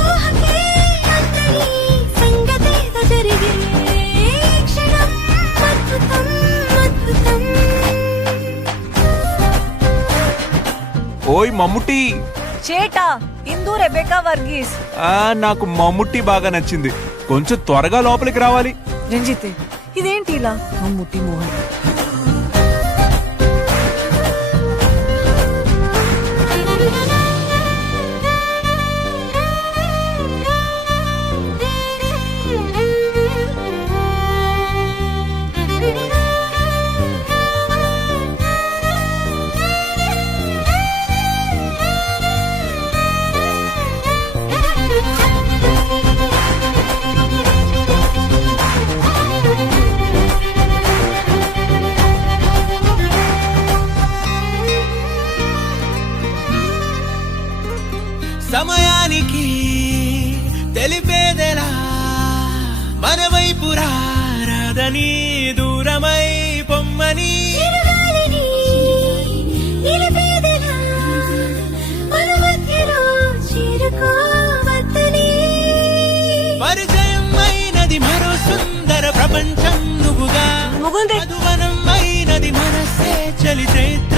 ఊహకే అందని సంగతేదో జరిగే క్షణం అద్భుతం అద్భుతం. ఓయ్ మమ్ముట్టి. చేటా ఇందు రెబెకా వర్గీస్. నాకు మమ్ముట్టి బాగా నచ్చింది. కొంచెం త్వరగా లోపలికి రావాలి. రంజితే ఇదేంటి ఇలా మమ్ముట్టి మోహన్? సమయానికి తెలిపేదెలా మన వైపు రాదని దూరమై పొమ్మని చిరుగాలిని నిలిపేదెలా మన మధ్యలో చేరుకోవద్దని. పరిచయం అయినది మరో సుందర ప్రపంచం నువ్వుగా, ముగుందే మధువనం అయినది మనసే చలి చైత్ర